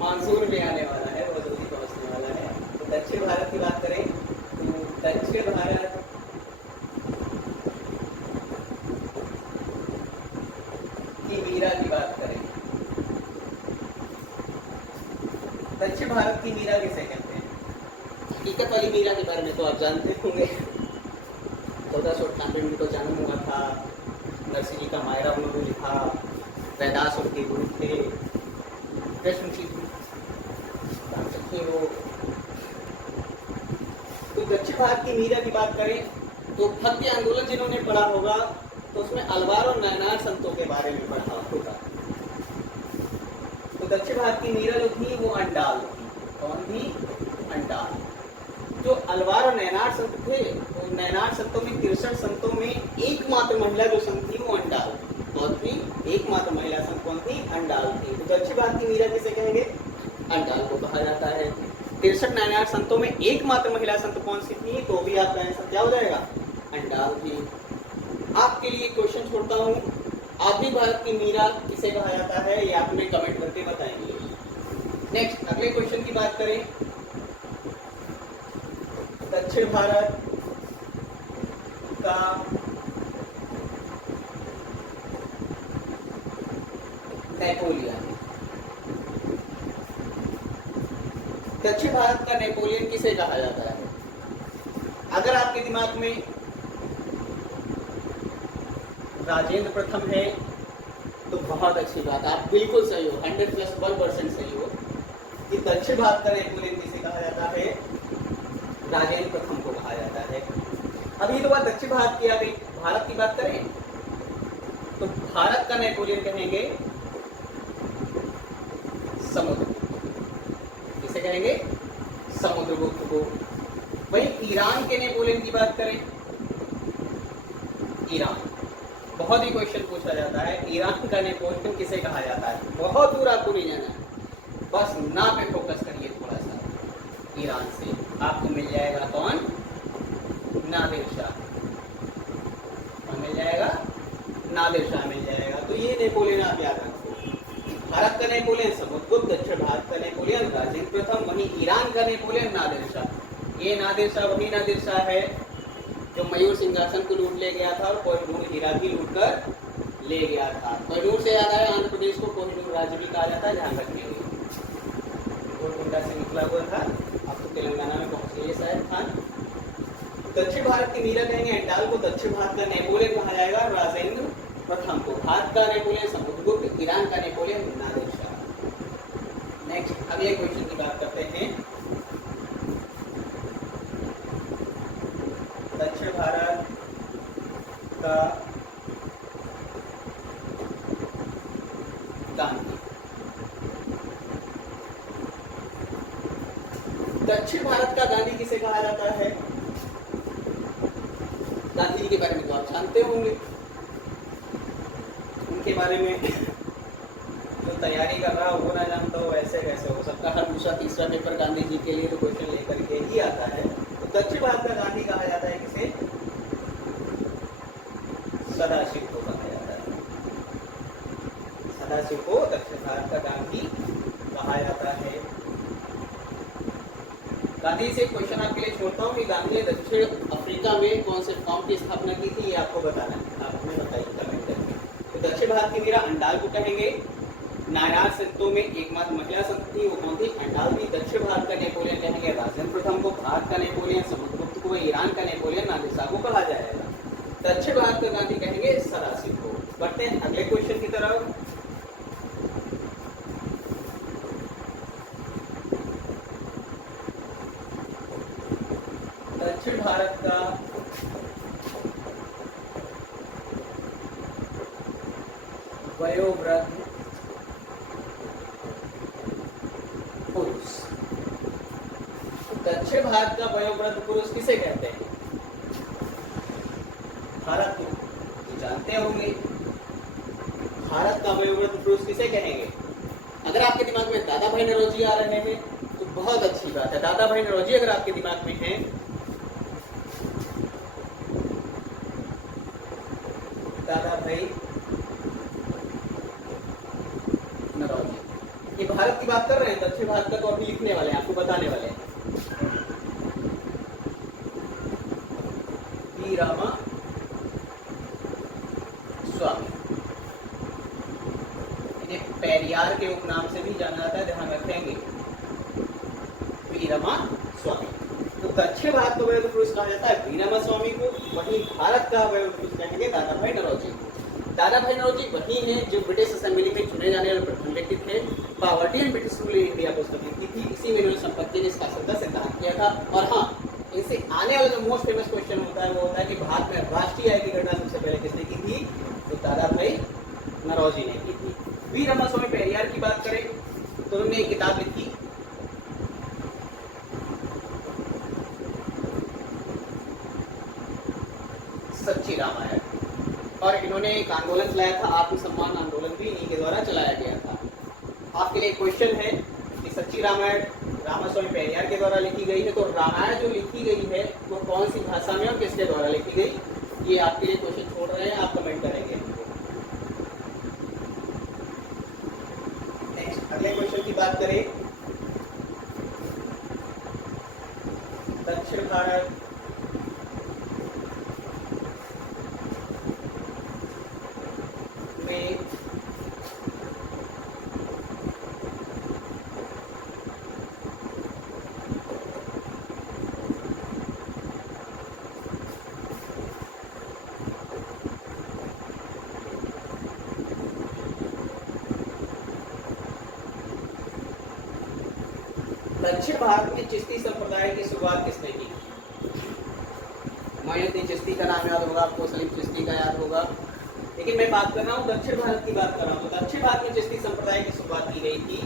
मानसून भी आने वाला है, बहुत जल्दी पहुंचने वाला है। तो दक्षिण भारत की बात करें तो दक्षिण भारत की मीरा की बात करें, दक्षिण भारत की मीरा किसे कहते हैं? हकीकत वाली मीरा के बारे में तो आप जानते होंगे। 1498 में तो जन्म हुआ था, नरसिंह जी का मायरा उन्होंने लिखा, रैदास उनके गुरु थे, कृष्ण जी वो। तो दक्षिण भारत की मीरा की बात करें तो भक्ति आंदोलन जिन्होंने पढ़ा होगा तो उसमें अलवार और नयनार संतों के बारे में पढ़ा होगा। तो दक्षिण भारत की मीरा जो थी वो अंडाल थी। कौन थी? अंडाल। जो अलवार और नयनार संत थे, तो नयनार संतों में 63 संतों में एकमात्र महिला जो संत थी वो अंडाल थी। कौन थी? एकमात्र महिला संत कौन थी? अंडाल थी। तो दक्षिण भारत की मीरा किसे कहेंगे? अंडाल को कहा जाता है। 63 नयनार संतों में एकमात्र महिला संत कौन सी थी? तो भी आपका आंसर क्या हो जाएगा? अंडाल थी। आपके लिए क्वेश्चन छोड़ता हूँ, आधी भारत की मीरा किसे कहा जाता है? ये आप हमें कमेंट करके बताएंगे। नेक्स्ट अगले क्वेश्चन की बात करें, दक्षिण भारत का नेपोलियन। दक्षिण भारत का नेपोलियन किसे कहा जाता है? अगर आपके दिमाग में राजेंद्र प्रथम है तो बहुत अच्छी बात, आप बिल्कुल सही हो, 100+1% सही हो कि दक्षिण भारत का नेपोलियन किसे कहा जाता है? राजेंद्र प्रथम को कहा जाता है। अभी तो बात दक्षिण भारत की आ गई, भारत की बात करें तो भारत का नेपोलियन कहेंगे समुद्रगुप्त। किसे कहेंगे? समुद्रगुप्त को। वहीं ईरान के नेपोलियन की बात करें, ईरान, बहुत ही क्वेश्चन पूछा जाता है, ईरान का नेपोलियन किसे कहा जाता है? बहुत दूर आपको नहीं जाना है, बस ना पे फोकस करिए थोड़ा सा। ईरान से आपको मिल जाएगा कौन? नादिर शाह। कौन मिल जाएगा? नादिर शाह मिल जाएगा। तो ये नेपोलियन आप याद रखो। भारत का नेपोलियन समुद्रगुप्त, दक्षिण भारत का नेपोलियन राजेंद्र प्रथम, वहीं ईरान का नेपोलियन नादिर शाह। ये नादिर शाह वही नादिर शाह है जो मयूर सिंहासन को लूट ले गया था और कोहिनूर हीरा भी लूट कर ले गया था। कोहिनूर से याद आया, आंध्र प्रदेश को कोहिनूर राज्य भी कहा जाता है, ध्यान रखिए। गोलकुंडा से निकला हुआ था, अब तो तेलंगाना में पहुंच गई शायद था। दक्षिण भारत की मीरा कहेंगे अंडाल को, दक्षिण भारत का नेपोलियन कहा जाएगा राजेंद्र प्रथम को, भारत का नेपोलियन समुद्रगुप्त, ईरान का नेपोलियन नादिर शाह। नेक्स्ट अगले क्वेश्चन की बात करते हैं। दक्षिण भारत का गांधी किसे कहा जाता है? गांधी जी के बारे में तो आप जानते होंगे, उनके बारे में जो तैयारी कर रहा हो वो ना जानता हो, ऐसे कैसे हो सकता? हर दूसरा तीसरा पेपर गांधी जी के लिए तो क्वेश्चन लेकर के ही आता है। तो दक्षिण भारत का गांधी कहा जाता है किसे? सदाशिव को कहा जाता है। सदाशिव को दक्षिण भारत का गांधी कहा जाता है। गांधी से क्वेश्चन आपके लिए छोड़ता हूँ कि गांधी ने दक्षिण अफ्रीका में कौन से फॉर्म की स्थापना की थी, ये आपको बताना है, आप हमें बताइए कमेंट करके। तो दक्षिण भारत की मीरा अंडाल को कहेंगे। नायार संतों में एकमात्र महिला संत थी, वो कौन थी? अंडाल थी। दक्षिण भारत का नेपोलियन कहेंगे राजेंद्र प्रथम को, भारत का नेपोलियन समुद्रगुप्त को, ईरान का नेपोलियन नादिर शाह को कहा जाएगा। दक्षिण भारत का गांधी कहेंगे सदाशिव को। बढ़ते हैं अगले क्वेश्चन की तरफ। दक्षिण भारत का वयोवृद्ध पुरुष। दक्षिण भारत का वयोवृद्ध पुरुष किसे कहते हैं? भारत को जानते होंगे। भारत का वयोवृद्ध पुरुष किसे कहेंगे? अगर आपके दिमाग में दादा भाई नौरोजी आ रहे हैं तो बहुत अच्छी बात है। दादा भाई नौरोजी अगर आपके दिमाग में है, दादा भाई नौरोजी, ये भारत की बात कर रहे हैं। दक्षिण भारत का तो अभी लिखने वाले हैं, आपको बताने वाले हैं। वी रामा स्वामी, इन्हें पेरियार के उपनाम से भी जाना जाता है, ध्यान रखेंगे। वी रामा स्वामी। तो दक्षिण भारत का वयोवृद्ध पुरुष कहा जाता है वी रामा स्वामी को, वहीं भारत का वयोवृद्ध पुरुष कहेंगे दादा भाई नौरोजी को। दादा भाई नौरोजी वही हैं जो ब्रिटिश असेंबली में चुने जाने वाले प्रथम व्यक्ति थे। Poverty and British rule in India पुस्तक लिखी थी, इसी में इन्होंने संपत्ति निष्कासन का सिद्धांत किया था। और हाँ, इनसे आने वाला जो मोस्ट फेमस क्वेश्चन होता है वो होता है कि भारत में राष्ट्रीय आय की गणना सबसे पहले किसने की थी? तो दादा भाई नौरोजी ने की थी। वी रामा स्वामी पेरियार की बात करें तो उन्होंने एक किताब लिखी, सच्ची रामायण, और इन्होंने एक आंदोलन चलाया था, आत्मसम्मान आंदोलन भी इन्हीं के द्वारा चलाया गया था। आपके लिए क्वेश्चन है कि सच्ची रामायण रामास्वामी पेरियार के द्वारा लिखी गई है, तो रामायण जो लिखी गई है वो कौन सी भाषा में और किसके द्वारा लिखी गई, ये आपके लिए क्वेश्चन छोड़ रहे हैं, आप कमेंट करेंगे। नेक्स्ट अगले क्वेश्चन की बात करें। दक्षिण भारत में दक्षिण भारत में चिश्ती संप्रदाय की शुरुआत किसने की? मोइनुद्दीन चिश्ती का नाम याद होगा आपको, सलीम चिश्ती का याद होगा, लेकिन मैं बात कर रहा हूँ दक्षिण भारत की बात कर रहा हूँ। तो दक्षिण भारत में चिश्ती संप्रदाय की शुरुआत की गई थी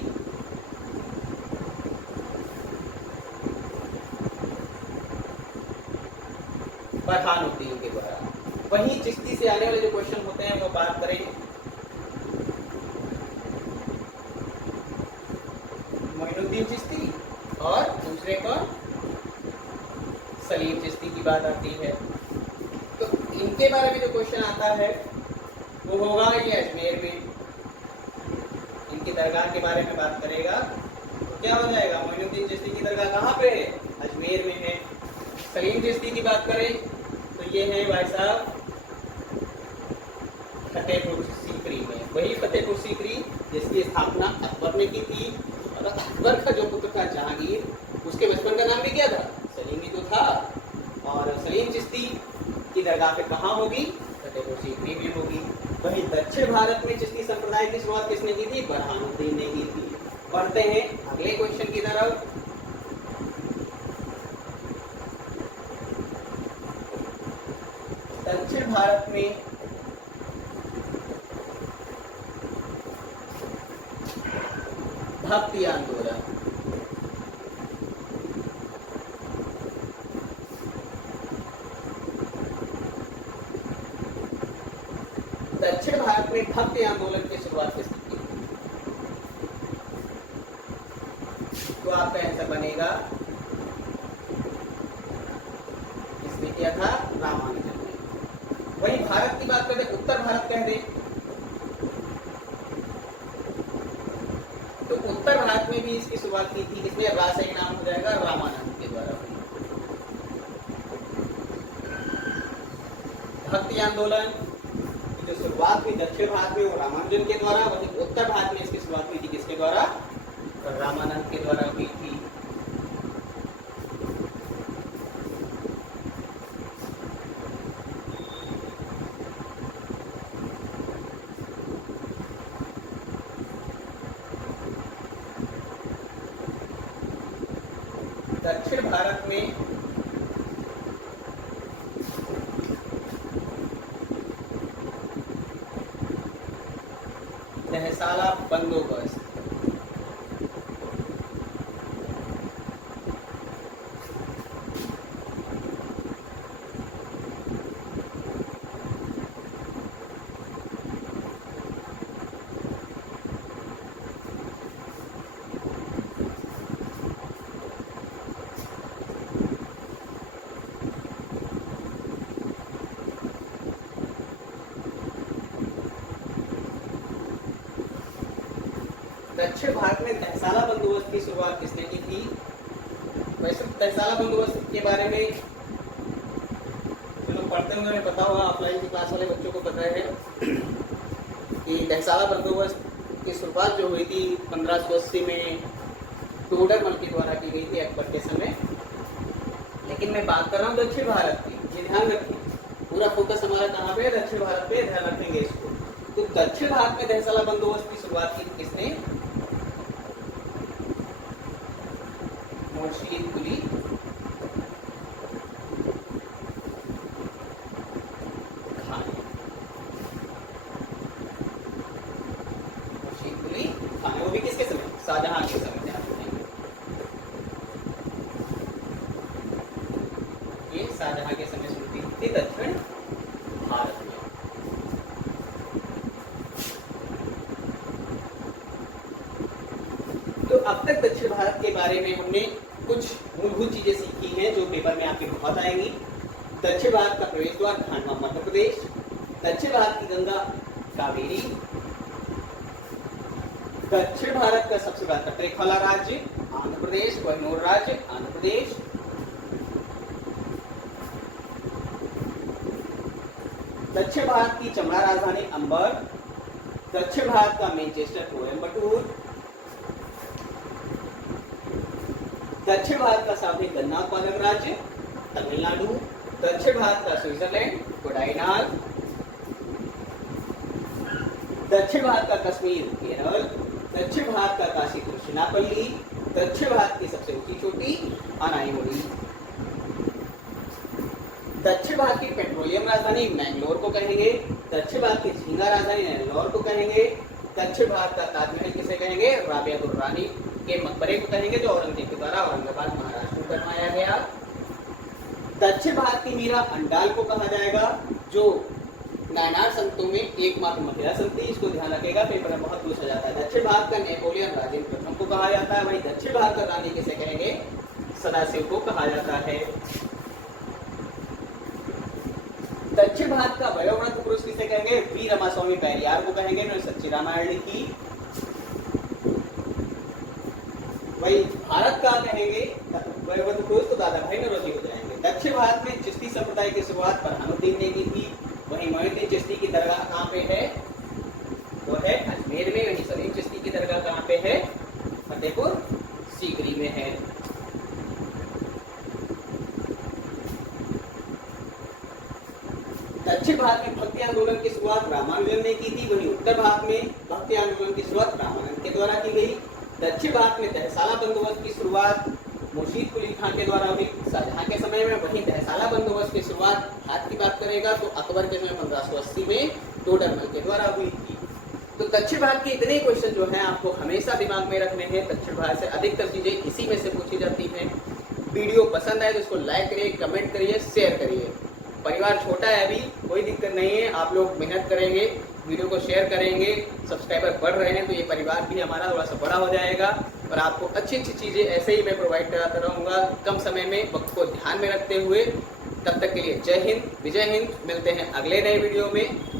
बरहानुद्दीन के द्वारा। वहीं चिश्ती से आने वाले जो क्वेश्चन होते हैं वो बात करें मोइनुद्दीन चिश्ती और दूसरे कौन? सलीम चिश्ती की बात आती है। तो इनके बारे में जो क्वेश्चन आता है वो होगा ये अजमेर में, इनकी दरगाह के बारे में बात करेगा तो क्या हो जाएगा? मोइनुद्दीन चिश्ती की दरगाह कहाँ पे है? अजमेर में है। सलीम चिश्ती की बात करें तो ये है भाई साहब फतेहपुर सीकरी में, वही फतेहपुर सीकरी जिसकी स्थापना अकबर ने की थी। और अकबर का जो पुत्र था जहांगीर, उसके बचपन का नाम भी क्या था? सलीम ही तो था। और सलीम चिश्ती की दरगाह पे कहाँ होगी? फतेहपुर सीकरी में होगी। वहीं दक्षिण भारत में चिश्ती संप्रदाय की शुरुआत किसने की थी? बरहानुद्दीन ने की थी। बढ़ते हैं अगले क्वेश्चन की तरफ। दक्षिण भारत में भक्ति आंदोलन भारत में भक्ति आंदोलन की शुरुआत किसने की? तो आपका आंसर बनेगा, किसने किया था? रामानुजन ने। वहीं भारत की बात करें, उत्तर भारत कह दे तो उत्तर भारत में भी इसकी शुरुआत की थी किसने? रा से नाम हो जाएगा रामानंद के द्वारा। भक्ति आंदोलन की जो शुरुआत हुई दक्षिण भारत में वो रामानुजन के द्वारा, वहीं उत्तर भारत में इसकी शुरुआत हुई थी किसके द्वारा? रामानंद के द्वारा हुई थी। दक्षिण भारत में तहसाला बंदोबस्त दक्षिण भारत में तहसाला बंदोबस्त की शुरुआत किसने की थी? वैसे तहसाला बंदोबस्त के बारे में जो लोग पढ़ते होंगे उन्हें पता होगा, ऑफलाइन की क्लास वाले बच्चों को पता है कि तहसाला बंदोबस्त की शुरुआत जो हुई थी 1580 में टोडरमल के द्वारा की गई थी अकबर के समय। लेकिन मैं बात कर रहा हूँ दक्षिण भारत की, ये ध्यान रखिए, पूरा फोकस हमारा कहाँ पे है? दक्षिण भारत पे, ध्यान रखेंगे इसको। तो दक्षिण भारत में तहसाला बंदोबस्त की शुरुआत की किसने? मुर्शीद कुली खान। मुर्शीद कुली खान, वो भी किसके समय? शाहजहां के समय। ध्यान रखेंगे, ये शाहजहां के समय शुरू हुई थी दक्षिण भारत में। तो अब तक दक्षिण भारत के बारे में हमने कुछ मूलभूत चीजें सीखी हैं जो पेपर में आपके बहुत आएंगी। दक्षिण भारत का प्रवेश द्वार खानवा मध्य प्रदेश, दक्षिण भारत की गंगा कावेरी, दक्षिण भारत का सबसे बड़ा तटरेखा वाला राज्य आंध्र प्रदेश, कोहिनूर राज्य आंध्र प्रदेश, दक्षिण भारत की चमड़ा राजधानी अंबर, दक्षिण भारत का मैनचेस्टर कोयम्बटूर, दक्षिण भारत का सर्वाधिक गन्ना उत्पादक राज्य तमिलनाडु, दक्षिण भारत का स्विट्जरलैंड कोडाइनाल, दक्षिण भारत का कश्मीर केरल, दक्षिण भारत का काशी तिरुचिरापल्ली, दक्षिण भारत की सबसे ऊंची चोटी अनाईमुड़ी, दक्षिण भारत की पेट्रोलियम राजधानी मैंगलोर को कहेंगे, दक्षिण भारत की झींगा राजधानी नेल्लोर को कहेंगे, दक्षिण भारत का ताजमहल किसे कहेंगे? राबिया दुर्रानी के मकबरे को कहेंगे जो औरंगजेब के द्वारा औरंगाबाद महाराष्ट्र में बनवाया गया। दक्षिण भारत की मीरा अंडाल को कहा जाएगा जो नायनार संतों में एकमात्र महिला संत थी, इसको ध्यान रखेगा, पेपर में बहुत पूछा जाता है। दक्षिण भारत का नेपोलियन राजेंद्र प्रथम को कहा जाता है, वही दक्षिण भारत का रानी किसे कहेंगे? सदाशिव को कहा जाता है। दक्षिण भारत का वयोवृद्ध पुरुष किसे कहेंगे? वी रमास्वामी पैरियार को कहेंगे, इन्होंने सच्ची रामायण लिखी। वही भारत का कहेंगे वयोवृद्ध पुरुष तो दादा भाई नौरोजी हो जाएंगे। दक्षिण भारत में चिश्ती संप्रदाय की शुरुआत बुरहानुद्दीन ने की थी, वही मोइनुद्दीन चिश्ती की दरगाह कहाँ पे है? वो है अजमेर में। वही सलीम चिश्ती की दरगाह कहाँ पे है? फतेहपुर सीकरी में है। दक्षिण भारत में भक्ति आंदोलन की शुरुआत रामानुजन ने की थी, वहीं उत्तर भारत में भक्ति आंदोलन की शुरुआत रामानंद के द्वारा की गई। दक्षिण भारत में तहसाला बंदोबस्त की शुरुआत मुर्शीद कुली खान के द्वारा हुई शाहजहां के समय में। वहीं तहसाला बंदोबस्त की शुरुआत भारत की बात करेगा तो अकबर के समय 1580 में टोडरमल के द्वारा हुई थी। तो दक्षिण भारत के इतने क्वेश्चन जो हैं आपको हमेशा दिमाग में रखने हैं। दक्षिण भारत से अधिकतर चीजें इसी में से पूछी जाती हैं। वीडियो पसंद आए तो इसको लाइक करिए, कमेंट करिए, शेयर करिए। परिवार छोटा है, अभी कोई दिक्कत नहीं है, आप लोग मेहनत करेंगे वीडियो को शेयर करेंगे, सब्सक्राइबर बढ़ रहे हैं तो ये परिवार भी हमारा थोड़ा सा बड़ा हो जाएगा और आपको अच्छी अच्छी चीज़ें ऐसे ही मैं प्रोवाइड कराता रहूँगा कम समय में, वक्त को ध्यान में रखते हुए। तब तक के लिए जय हिंद, विजय हिंद। मिलते हैं अगले नए वीडियो में।